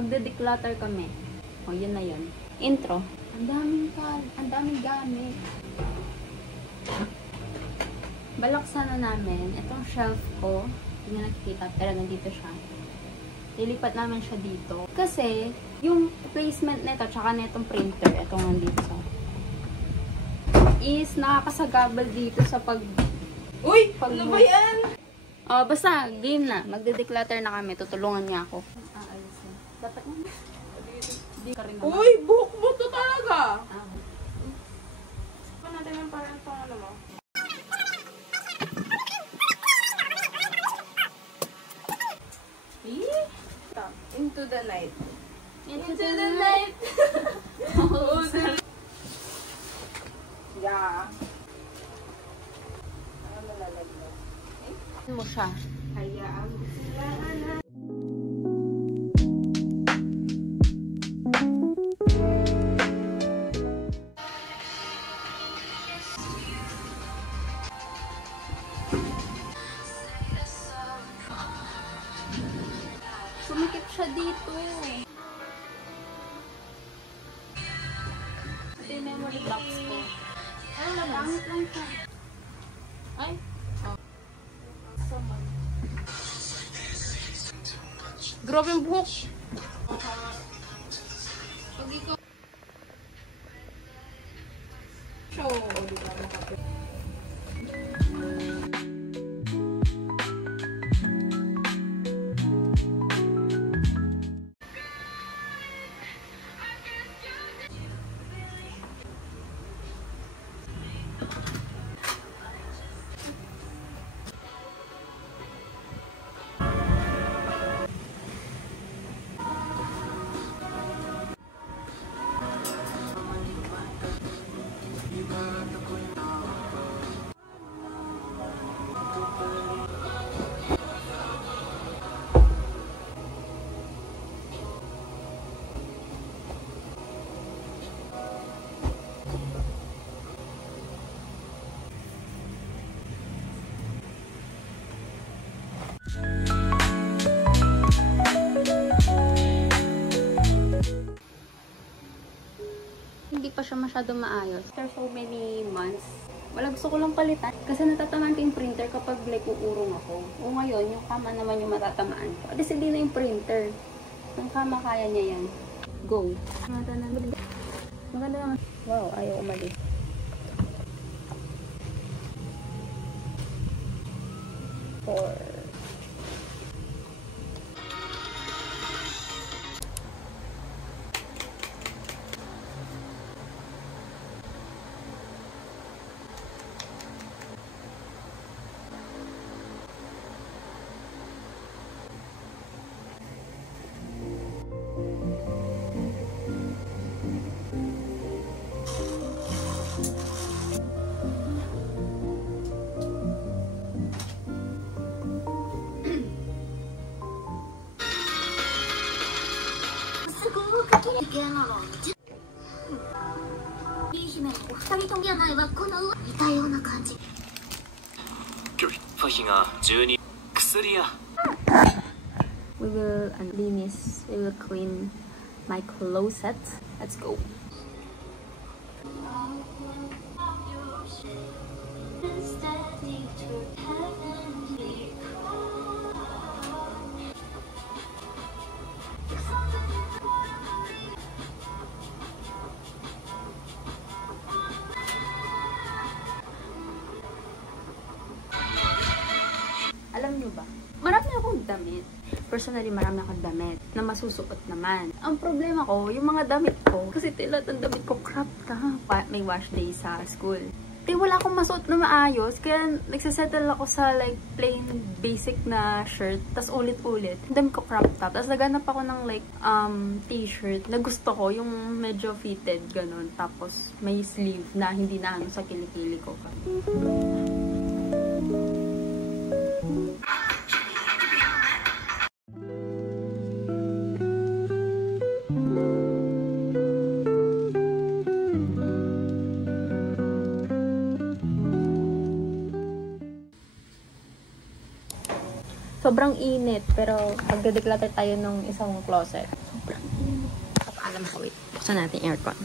Magde-declutter kami. O, yun na yun. Intro. Ang daming gamit. Balaksan na namin. Itong shelf ko, hindi na nakikita, pero nandito siya. Lilipat namin siya dito. Kasi, yung placement nito, tsaka netong printer, itong nandito sa is nakakasagabal dito sa Uy! Ano ba yan? Oh, basta, game na. Magde-declutter na kami. Tutulungan niya ako. Aalisin. Dapat na. Hindi ka rin naman. Uy! Buhok mo to talaga! Pa natin ang parang pang ano mo. Into the night. Into the night! Oh, yeah. Ano malalaglag? Mo siya. Hayaan mo sila na. Sumikip siya dito. Ito yung memory box ko. Ano naman? Pangit lang siya. Ay? Oh. Someone. Grabe yung buhok. Pag ikaw... Show. O, diba? Makapit. Hindi pa siya masyado maayos. After so many months, wala, gusto ko lang palitan. Kasi natatamaan ko yung printer kapag like uurong ako. O ngayon, yung kama naman yung matatamaan ko. At least hindi na yung printer. Yung kama kaya niya yan. Go. Maganda naman. Wow, ayaw umalis. Four. We will linis. We will clean my closet. Let's go. Alam nyo ba? Marami akong damit. Personally, marami akong damit na masusuot naman. Ang problema ko, yung mga damit ko, kasi lahat ng damit ko crop na. May wash day sa school. Wala akong masuot na maayos, kaya nagsasettle ako sa like plain basic na shirt, tas ulit-ulit. Ang dami ko crop top. Tapos naganap ako ng like t-shirt na gusto ko, yung medyo fitted, ganun. Tapos may sleeve na hindi na ano sa kilikili ko. Sobrang init, pero magde-declutter tayo ng isang closet. Sobrang makawait. Buksan natin yung aircon.